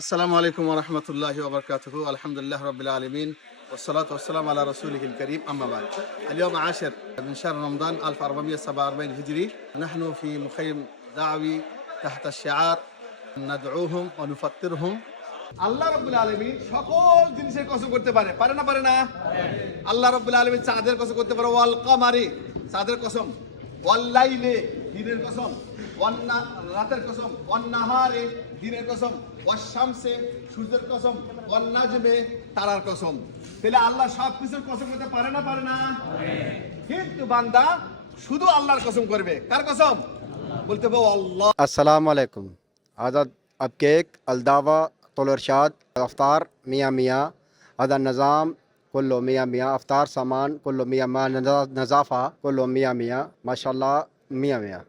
আসসালামু আলাইকুম ওয়া রাহমাতুল্লাহি ওয়া বারাকাতুহু আলহামদুলিল্লাহি রাব্বিল আলামিন والصلاة والسلام على رسوله الكريم أما بعد اليوم 10 من شهر رمضان 1447 هجري نحن في مخيم دعوي تحت الشعار ندعوهم ونفطرهم আল্লাহ রাব্বুল আলামিন সকল জিনিসের কসম করতে পারে পারে না আল্লাহ রাব্বুল আলামিন চাঁদের কসম করতে পারে ওয়াল কামারি চাঁদের কসম ওয়াল লাইলে দিনের কসম রাতের কসম ওয়ান নাহারে দিনের কসম ওয়াশ শামসে সূর্যের কসম ওয়ান নাজমে তারার কসম। তাহলে আল্লাহ সব কিছুর কসম করতে পারে না কিন্তু বান্দা শুধু আল্লাহর কসম করবে। কার কসম? বলতে হবে আল্লাহ। अस्सलाम वालेकुम। आज़ाद अब केक अलदावा तोलरशाद अफ्तार मियाँ मियाँ आदा निज़ाम कुल्लो मियाँ मियाँ अफ्तार सामान कुल्लो मियाँ मियाँ नज़ाफ़ा कुल्लो मियाँ मियाँ माशाल्लाह मियाँ मियाँ।